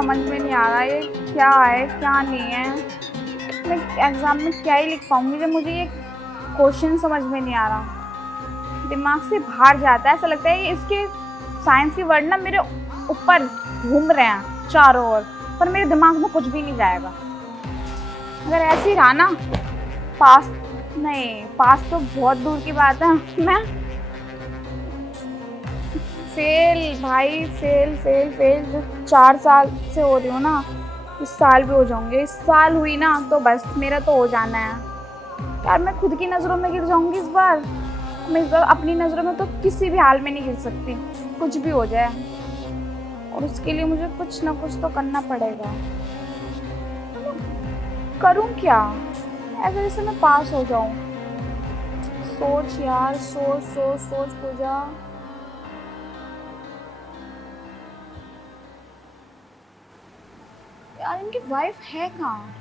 समझ में नहीं आ रहा ये क्या है क्या नहीं है। मैं एग्ज़ाम में क्या ही लिख पाऊँगी जब मुझे ये क्वेश्चन समझ में नहीं आ रहा। दिमाग से बाहर जाता है, ऐसा लगता है इसके साइंस के वर्ड ना मेरे ऊपर घूम रहे हैं चारों ओर, पर मेरे दिमाग में कुछ भी नहीं जाएगा। अगर ऐसे ही रहा ना, पास नहीं, पास तो बहुत दूर की बात है, मैं फेल भाई, फेल फेल फेल जो 4 साल से हो रही हूँ ना, इस साल भी हो जाऊंगी। इस साल हुई ना तो बस मेरा तो हो जाना है यार। मैं खुद की नज़रों में गिर जाऊंगी इस बार। मैं इस बार अपनी नज़रों में तो किसी भी हाल में नहीं गिर सकती, कुछ भी हो जाए। और उसके लिए मुझे कुछ ना कुछ तो करना पड़ेगा। करूँ क्या ऐसे जैसे मैं पास हो जाऊँ? सोच यार, सोच सोच सोच पूजा। यार इनकी वाइफ है कहाँ?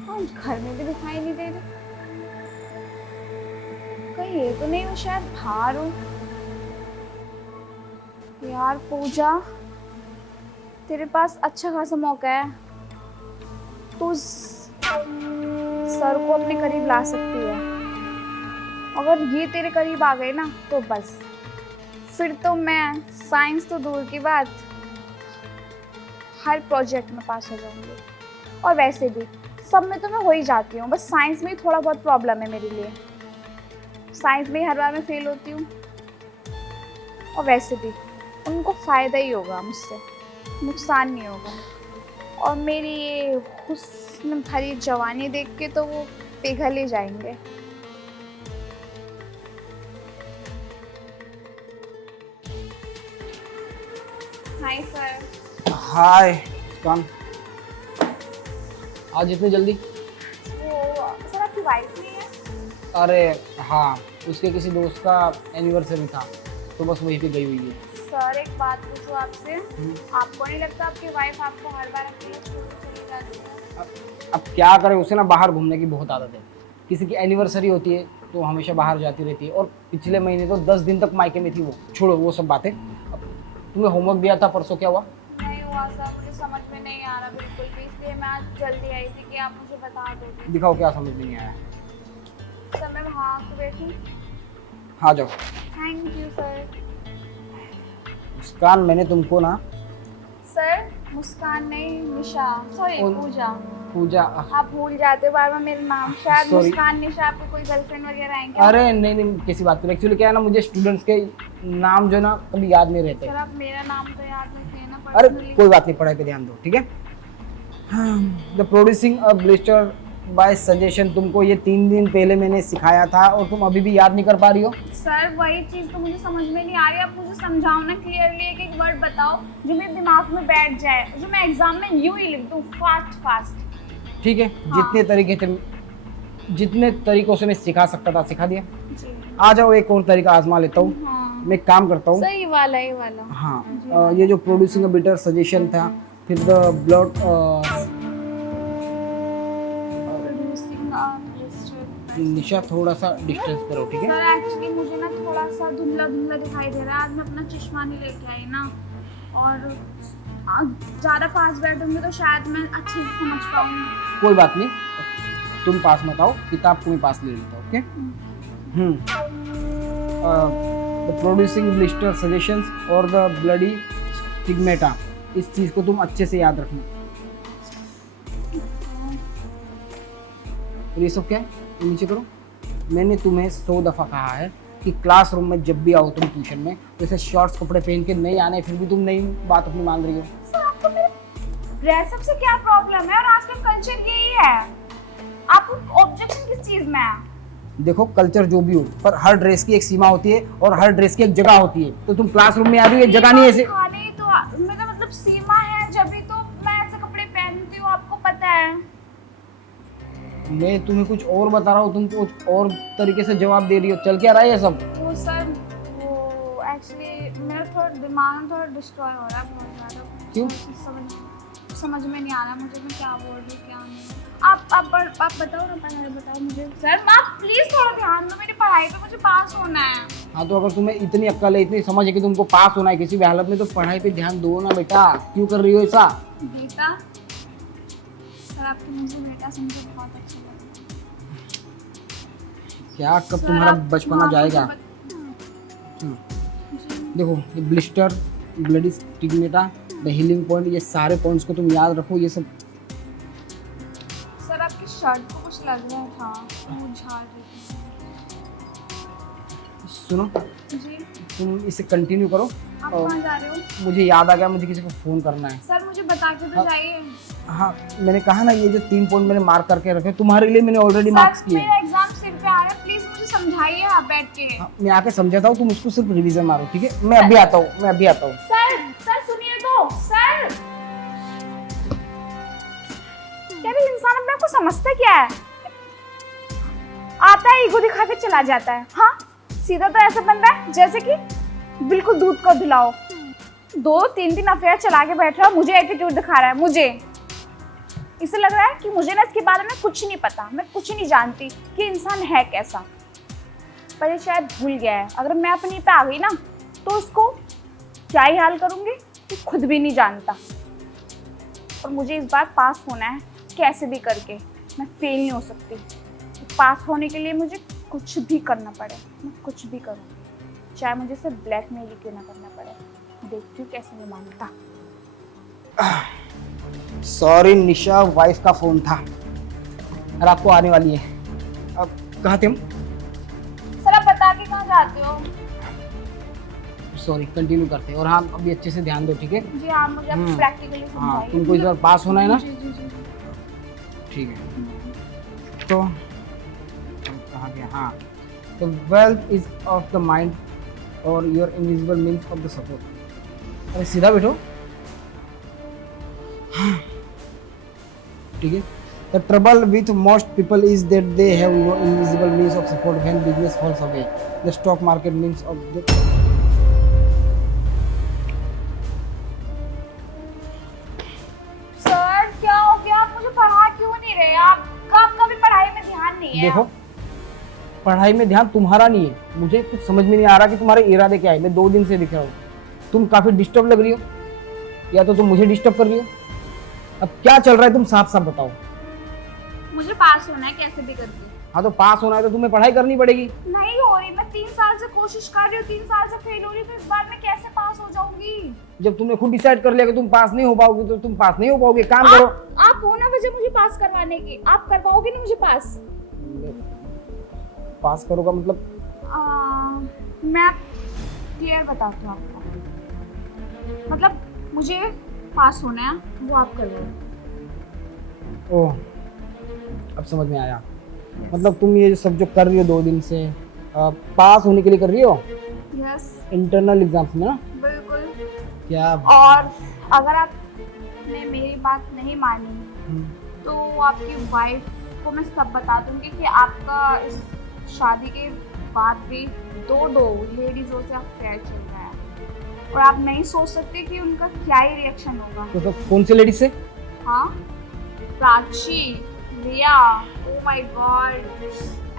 हाँ, घर में भी दिखाई नहीं दे रही। कहीं ये तो नहीं, मैं शायद बाहर हूँ। यार पूजा, तेरे पास अच्छा खासा मौका है, तू सर को अपने करीब ला सकती है। अगर ये तेरे करीब आ गए ना तो बस फिर तो मैं साइंस तो दूर की बात, हर प्रोजेक्ट में पास हो जाऊंगी। और वैसे भी सब में तो मैं हो ही जाती हूँ, बस साइंस में ही थोड़ा बहुत प्रॉब्लम है मेरे लिए। साइंस में ही हर बार मैं फेल होती हूँ। और वैसे भी उनको फ़ायदा ही होगा मुझसे, नुकसान नहीं होगा। और मेरी ये हुस्न भरी जवानी देख के तो वो पिघल ही जाएंगे। Hi sir. हाय कौन? आज इतनी जल्दी? वो सर आपकी वाइफ नहीं है? अरे हाँ, उसके किसी दोस्त का एनिवर्सरी था तो बस वहीं पे गई हुई है। सर एक बात पूछूं आपसे, आपको नहीं लगता आपकी वाइफ आपको हर बार अकेले छोड़ के चली जाती है? अब क्या करें, उसे ना बाहर घूमने की बहुत आदत है। किसी की एनिवर्सरी होती है तो हमेशा बाहर जाती रहती है, और पिछले महीने तो 10 दिन तक मायके में थी वो। छोड़ो वो सब बातें। अब तुम्हें होमवर्क दिया था परसों, क्या हुआ? नहीं हुआ सर, मुझे समझ में नहीं आ रहा बिल्कुल भी, इसलिए मैं आज जल्दी आई थी कि आप मुझे बता दोगे। दिखाओ क्या समझ में नहीं आया। सर मैं वहाँ आके बैठूं? हाँ जाओ। Thank you sir. मुस्कान, मैंने तुमको ना सर मुस्कान नहीं, निशा, सॉरी पूजा। पूजा। आप भूल जाते हो बार बार मेरा नाम। शायद Sorry. मुस्कान निशा आपको कोई गर्लफ्रेंड वगैरह है क्या? अरे नहीं नहीं, किसी बात नहीं। एक्चुअली क्या है ना, मुझे स्टूडेंट्स के नाम जो ना कभी याद नहीं रहते। सर आप मेरा नाम तो याद रखिए ना अरे पर्सनली। कोई बात नहीं, पढ़ाई पे ध्यान दो, ठीक है। The producing a blister by suggestion, तुमको ये 3 दिन पहले मैंने सिखाया था और तुम अभी भी याद नहीं कर पा रही हो। सर वही चीज़ तो मुझे समझ में नहीं आ रही, आप मुझे समझाओ ना क्लियरली। एक एक वर्ड बताओ जो मेरे दिमाग में बैठ जाए, जो मैं एग्जाम में यूं ही लिख दूं फास्ट फास्ट। ठीक है, हाँ। जितने तरीकों से मैं सिखा सकता था सिखा दिया। जी आ जाओ, एक और तरीका आजमा लेता हूँ। हाँ, मैं एक काम करता हूँ। सही वाला ये वाला। हाँ, जी। ये जो प्रोड्यूसिंग अ बिटर सजेशन था, फिर द ब्लड प्रोड्यूसिंग का लिस्ट। निशा, थोड़ा सा डिस्टेंस करो, ठीक है। सर एक्चुअली मुझे ना थोड़ा सा धुंधला धुंधला दिखाई दे रहा है, आज मैं अपना चश्मा नहीं लेके आई ना, और ज़्यादा पास बैठूंगी तो शायद मैं अच्छे से समझ पाऊँ। कोई बात नहीं, तुम पास मत आओ, किताब को मैं पास ले लेता हूँ, okay. The producing blister suggestions और द ब्लडी स्टिग्मेटा, इस चीज़ को तुम अच्छे से याद रखना। और ये सब क्या है, ये नीचे करो। मैंने तुम्हें 100 दफ़ा कहा है कि क्लासरूम में जब भी आओ तुम ट्यूशन में, तो ऐसे शॉर्ट्स कपड़े पहन के नहीं आने, फिर भी तुम नई बात अपनी मान रही हो। सर आपको मेरे ड्रेसअप से क्या प्रॉब्लम है? और आजकल कल्चर यही है, आपको ऑब्जेक्शन किस चीज़ में है? देखो, कल्चर जो भी हो, पर हर ड्रेस की एक सीमा होती है और हर ड्रेस की एक जगह होती है। तो तुम क्लासरूम में आ रही हो, एक जगह नहीं है ऐसे। खाने तो मेरा मतलब सीमा है, जब भी तो मैं ऐसे कपड़े पहनती हूँ, आपको पता है। मैं तुम्हें कुछ और बता रहा हूँ, तुम कुछ और तरीके से जवाब दे रही हो। चल क्या रहा है ये सब? वो सर, वो एक्चुअली मेरा थोड़ा दिमाग थोड़ा डिस्ट्रॉय हो रहा है बहुत ज़्यादा। क्यों? समझ में नहीं आ रहा मुझे, मैं क्या बोल रही हूँ क्या नहीं। आप बताओ ना, पहले बताओ मुझे। सर आप प्लीज़ थोड़ा ध्यान दो मेरी पढ़ाई पे, मुझे पास होना है। हाँ, तो अगर तुम्हें इतनी अक्ल है, इतनी समझ है कि तुमको पास होना है किसी भी हालत में, तो पढ़ाई पे ध्यान दो ना बेटा। क्यों कर रही हो ऐसा? बेटा, सर आपके मुझे बेटा सुन के बहुत अच्छा लगा। क्या कब सर, तुम्हारा आप- बचपना हाँ, जाएगा? मुझे जी। देखो ये blister, bloody stigmata, the healing point, ये सारे पॉइंट्स को तुम याद रखो। ये सब सर आपकी शर्ट को कुछ लग रहा था, वो झाड़ रही थी। सुनो, जी, तुम इसे कंटिन्यू करो। आप और कहाँ जा रहे हो? मुझे याद आ गया, मुझे किसी को फ़ोन करना है। सर मुझे बता के तो हाँ। जाइए। हाँ, मैंने कहा ना, ये जो 3 पॉइंट मैंने मार्क करके रखे तुम्हारे लिए, मैंने ऑलरेडी मार्क्स सर किए। मेरा एग्जाम सिर पे आ रहा है, प्लीज मुझे समझाइए आप बैठ के। हाँ, मैं आके समझाता हूँ, तुम उसको सिर्फ रिवीजन मारो, ठीक है? मैं अभी आता हूँ, मैं अभी आता हूँ। सर सुनिए तो, सर क्या भी इंसान अपने आप को समझता क्या है? आता है ईगो दिखा के चला जाता है। हाँ, सीधा तो ऐसे बनता है जैसे कि बिल्कुल दूध को धुलाओ। 2-3 अफेयर चला के बैठ रहा है, मुझे एटीट्यूड दिखा रहा है। मुझे इसे लग रहा है कि मुझे ना इसके बारे में कुछ नहीं पता, मैं कुछ नहीं जानती कि इंसान है कैसा। पर ये शायद भूल गया है। अगर मैं अपनी पे आ गई ना तो उसको क्या ही हाल करूंगी ये खुद भी नहीं जानता। और मुझे इस बार पास होना है कैसे भी करके, मैं फेल नहीं हो सकती। पास होने के लिए मुझे कुछ भी करना पड़े, मैं कुछ भी करूँ, चाहे मुझे सिर्फ ब्लैकमेल ही क्यों ना करना पड़े। देखती हूँ कैसे नहीं मानता। सॉरी निशा, वाइफ का फोन था और आपको आने वाली है। अब कहाँ थे हम? सर आप बता के कहाँ जाते हो? सॉरी, कंटिन्यू करते हैं। और हाँ, अभी अच्छे से ध्यान दो, ठीक है? जी हाँ, मुझे आप प्रैक्टिकली हाँ, समझाइए। तुमको इस बार पास होना है ना? जी जी जी। ठीक है। तो कहाँ गया? हाँ, तो wealth is of the mind और your invisible means of the support. अरे सीधा बैठो। हाँ, ठीक है। The trouble with most people is that they have no invisible means of support when business falls away. The stock market means of the sir क्या हो गया? आप मुझे पढ़ा क्यों नहीं रहे? आपका भी पढ़ाई में ध्यान नहीं है। देखो, पढ़ाई में ध्यान तुम्हारा नहीं है। मुझे कुछ समझ में नहीं आ रहा कि तुम्हारे इरादे क्या है। मैं 2 दिन से दिख रहा हूँ, तुम काफी डिस्टर्ब लग रही हो, या तो तुम मुझे डिस्टर्ब कर रही हो। अब क्या चल रहा है, तुम साफ साफ बताओ। मुझे पास होना है कैसे भी करके। हाँ, तो पास होना है तो तुम्हें पढ़ाई करनी पड़ेगी। नहीं हो रही, मैं 3 साल से कोशिश कर रही हूँ, 3 साल से फेल हो रही हूँ, तो इस बार मैं कैसे पास हो जाऊंगी? जब तुमने खुद डिसाइड कर लिया कि तुम पास नहीं हो पाओगे तो तुम पास नहीं हो पाओगे। काम करो। आप हो ना वजह मुझे पास करवाने की, आप कर पाओगे नहीं मुझे पास? पास करोगा मतलब? मैं क्लियर बताती हूँ आपको। मतलब मुझे पास होना है, वो आप कर लो। ओह, अब समझ में आया। मतलब तुम ये सब जो कर रही हो 2 दिन से, पास होने के लिए कर रही हो? यस, इंटरनल एग्जाम्स में ना? बिल्कुल। क्या? और अगर आपने मेरी बात नहीं मानी तो आपकी वाइफ को मैं सब बता दूंगी कि आपका इस शादी के बाद भी 2 लेडीजों से अफेयर चल रहा है। और आप नहीं सोच सकते कि उनका क्या ही रिएक्शन होगा। तो सब कौन से लेडीज से? हाँ, प्राची, रिया, ओ माय गॉड,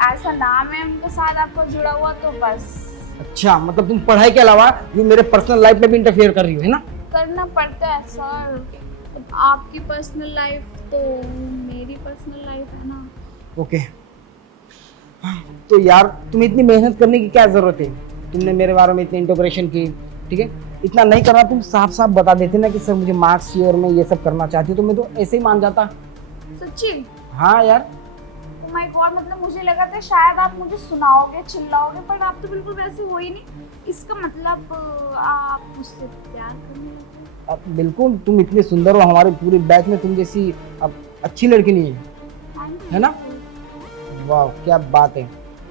ऐसा नाम है उनके साथ आपको जुड़ा हुआ तो बस। अच्छा, मतलब तुम पढ़ाई के अलावा ये मेरे पर्सनल लाइफ में भी इंटरफेयर कर रही हो, है ना? करना पड़ता है सर, आपकी पर्सनल लाइफ तो मेरी पर्सनल लाइफ है ना। ओके। तो यार, तुम्हें इतनी मेहनत करने की क्या जरूरत है? तुमने मेरे बारे में इतनी इंटोग्रेशन की, ठीक है? इतना नहीं करना, तुम साफ साफ बता देते ना कि सर मुझे मार्क्स चाहिए और मैं ये सब करना चाहती हूँ, तो मैं तो ऐसे ही मान जाता। सच्ची? हाँ यार। Oh my God, मतलब मुझे लगा था शायद आप मुझे सुनाओगे, चिल्लाओगे, पर आप तो बिल्कुल वैसे हो ही नहीं। इसका मतलब आप मुझसे प्यार करने लगे? अब बिल्कुल, तुम इतनी सुंदर हो, हमारे पूरे बैच में तुम जैसी अब अच्छी लड़की नहीं है ना? वाह, क्या बात है।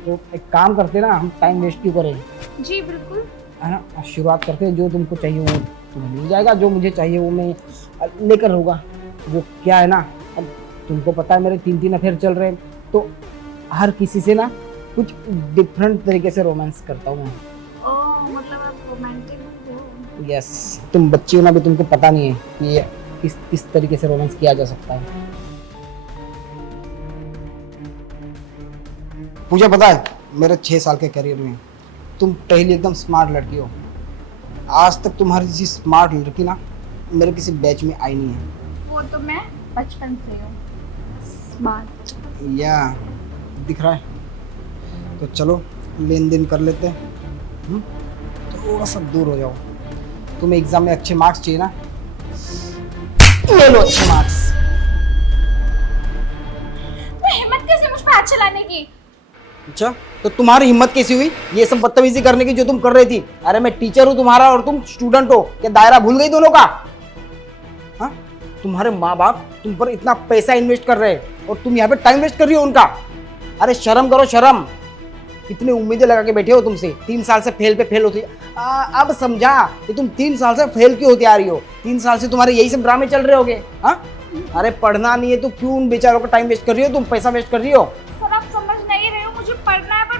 तो एक काम करते ना, हम टाइम वेस्ट क्यों करें? जी बिल्कुल, है ना? शुरुआत करते हैं। जो तुमको चाहिए वो तुम्हें मिल जाएगा, जो मुझे चाहिए वो मैं लेकर होगा। वो क्या है ना, अब तुमको पता है मेरे 3 अफेयर चल रहे हैं, तो हर किसी से ना कुछ डिफरेंट तरीके से रोमांस करता हूँ मैं। ओह, मतलब आप रोमांटिक हो? यस, तुम बच्ची हो ना, भी तुमको पता नहीं है कि ये किस तरीके से रोमांस किया जा सकता है। मुझे पता है, मेरे 6 साल के करियर में तुम पहली एकदम स्मार्ट लड़की हो। आज तक तुम्हारी जैसी स्मार्ट लड़की ना मेरे किसी बैच में आई नहीं है। बचपन से हूँ स्मार्ट। या दिख रहा है। तो चलो लेन देन कर लेते हैं। थोड़ा सा दूर हो जाओ। तुम्हें एग्जाम में अच्छे मार्क्स चाहिए ना, ले लो अच्छे मार्क्स। तो हिम्मत कैसे मुझ पर हाथ चलाने की? अच्छा, तो तुम्हारी हिम्मत कैसी हुई ये सब बदतमीजी करने की जो तुम कर रही थी? अरे मैं टीचर हूँ तुम्हारा और तुम स्टूडेंट हो, क्या दायरा भूल गई दोनों का? हाँ, तुम्हारे माँ बाप तुम पर इतना पैसा इन्वेस्ट कर रहे हैं और तुम यहाँ पे टाइम वेस्ट कर रही हो उनका। अरे शर्म करो शर्म। कितनी उम्मीदें लगा के बैठे हो तुमसे, 3 साल से फेल पे फेल होती। अब समझा कि तुम 3 साल से फेल क्यों होती आ रही हो। 3 साल से तुम्हारे यही सब ड्रामे चल रहे होगे। हाँ, अरे पढ़ना नहीं है तो क्यों उन बेचारों का टाइम वेस्ट कर रही हो, तुम पैसा वेस्ट कर रही हो। सर आप समझ नहीं रहे हो, मुझे पढ़ना है पर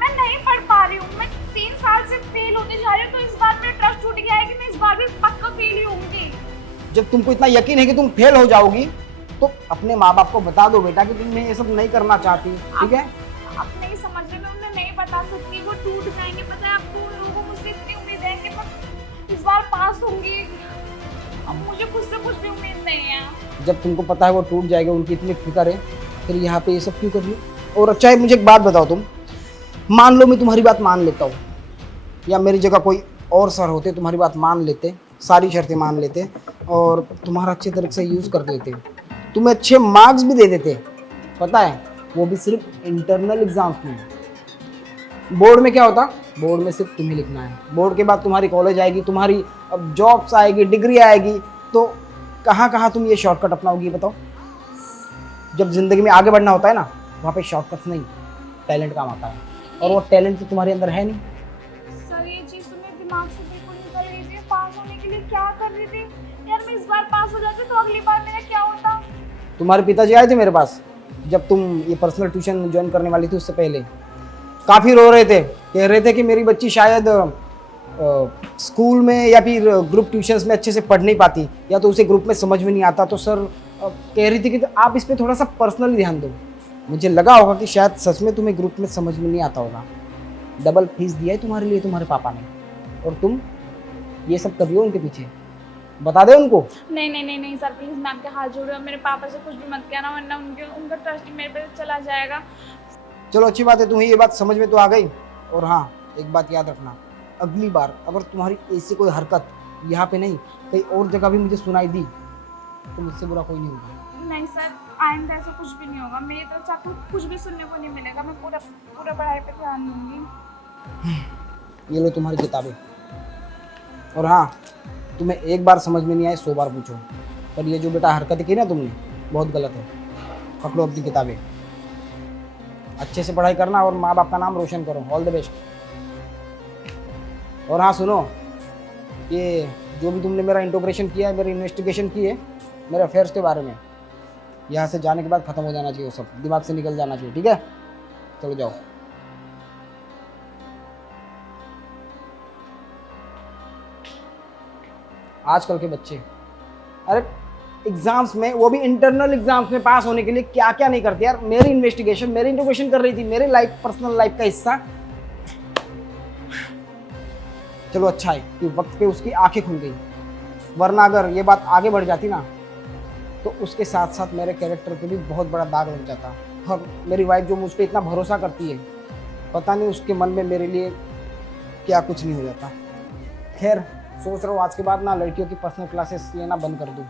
मैं नहीं पढ़ पा रही हूँ। मैं 3 साल से फेल होते जा रही हूँ, तो इस बार मेरा ट्रस्ट टूट गया है कि मैं इस बार भी पक्का फेल ही होंगी। जब तुमको इतना यकीन है कि तुम फेल हो जाओगी तो अपने माँ बाप को बता दो बेटा कि तुम्हें ये सब नहीं करना चाहती, ठीक है? आप नहीं समझ रहे, मैं उन्हें नहीं बता सकती, वो टूट जाएंगे। पता है आपको, उन लोगों को मुझसे इतनी उम्मीद है कि मैं इस बार पास होंगी। अब मुझे खुद से कुछ भी उम्मीद नहीं है। जब तुमको पता है वो टूट जाएगा, उनकी इतनी फिक्र है, फिर यहाँ पे ये सब क्यों कर रही हो? और अच्छा है, मुझे एक बात बताओ, तुम मान लो मैं तुम्हारी बात मान लेता हूँ, या मेरी जगह कोई और सर होते तुम्हारी बात मान लेते, सारी शर्तें मान लेते और तुम्हारा अच्छे तरीके से यूज़ कर लेते, तुम्हें अच्छे मार्क्स भी दे देते, पता है, वो भी सिर्फ इंटरनल एग्जाम्स में। बोर्ड में क्या होता? बोर्ड में सिर्फ तुम्हें लिखना है। बोर्ड के बाद तुम्हारी कॉलेज आएगी, तुम्हारी अब जॉब्स आएगी, डिग्री आएगी, तो कहाँ कहाँ तुम ये शॉर्टकट अपनाओगी बताओ? जब जिंदगी में आगे बढ़ना होता है ना, वहाँ पे शॉर्टकट्स नहीं, टैलेंट काम आता है, और वो टैलेंट तो तुम्हारे अंदर है नहीं। सर ये चीज़ तो मेरे दिमाग से बिल्कुल निकल रही थी। पास होने के लिए क्या कर रही थी यार? मैं इस बार पास हो जाती तो अगली बार मेरा क्या होता? तुम्हारे पिताजी आए थे मेरे पास जब तुम ये पर्सनल ट्यूशन ज्वाइन करने वाली थी, उससे पहले काफ़ी रो रहे थे, कह रहे थे कि मेरी बच्ची शायद स्कूल में या फिर ग्रुप ट्यूशन्स में अच्छे से पढ़ नहीं पाती, या तो उसे ग्रुप में समझ में नहीं आता। तो सर कह रही थी कि आप इस पर थोड़ा सा पर्सनली ध्यान दो। मुझे लगा होगा कि शायद सच में तुम्हें ग्रुप में समझ में नहीं आता होगा। डबल फीस दिया है तुम्हारे लिए तुम्हारे पापा ने, और तुम ये सब कर रही हो उनके पीछे। बता दे उनको। नहीं नहीं नहीं नहीं सर, प्लीज़ मैं आपके हाथ जोड़ रही हूँ। मेरे पापा से कुछ भी मत कहना, वरना उनका ट्रस्ट मेरे पे चला जाएगा। चलो अच्छी बात है, तुम्हें ये बात समझ में तो आ गई। और हाँ, एक बात याद रखना, अगली बार अगर तुम्हारी ऐसी कोई हरकत यहाँ पे नहीं कहीं और जगह भी मुझे सुनाई दी तो मुझसे बुरा कोई नहीं होगा। नहीं सर, आइंदा ऐसा कुछ भी नहीं होगा। मेरी तरफ से आपको कुछ भी सुनने को नहीं मिलेगा। मैं पूरा पूरा पढ़ाई पे ध्यान दूंगी। ये लो तुम्हारी किताबें। और हाँ, तुम्हें एक बार समझ में नहीं आए 100 बार पूछो, पर ये जो बेटा हरकत की ना तुमने, बहुत गलत है। पकड़ो अपनी किताबें, अच्छे से पढ़ाई करना और माँ बाप का नाम रोशन करो। All the best. और हाँ सुनो, ये जो भी तुमने मेरा इंट्रोग्रेशन किया है, मेरी इन्वेस्टिगेशन की है मेरे अफेयर्स के बारे में, यहाँ से जाने के बाद ख़त्म हो जाना चाहिए, वो सब दिमाग से निकल जाना चाहिए, ठीक है? चलो जाओ। आजकल के बच्चे, अरे एग्जाम्स में, वो भी इंटरनल एग्जाम्स में पास होने के लिए क्या क्या नहीं करते यार। मेरी इन्वेस्टिगेशन, मेरी इंट्रोगेशन कर रही थी, मेरी लाइफ, पर्सनल लाइफ का हिस्सा। चलो अच्छा है कि वक्त पे उसकी आंखें खुल गई, वरना अगर ये बात आगे बढ़ जाती ना तो उसके साथ साथ मेरे कैरेक्टर पे भी बहुत बड़ा दाग लग जाता। और मेरी वाइफ जो मुझ पर इतना भरोसा करती है, पता नहीं उसके मन में मेरे लिए क्या कुछ नहीं हो जाता। खैर सोच रहा हूँ आज के बाद ना लड़कियों की पर्सनल क्लासेस लेना बंद कर दूँ।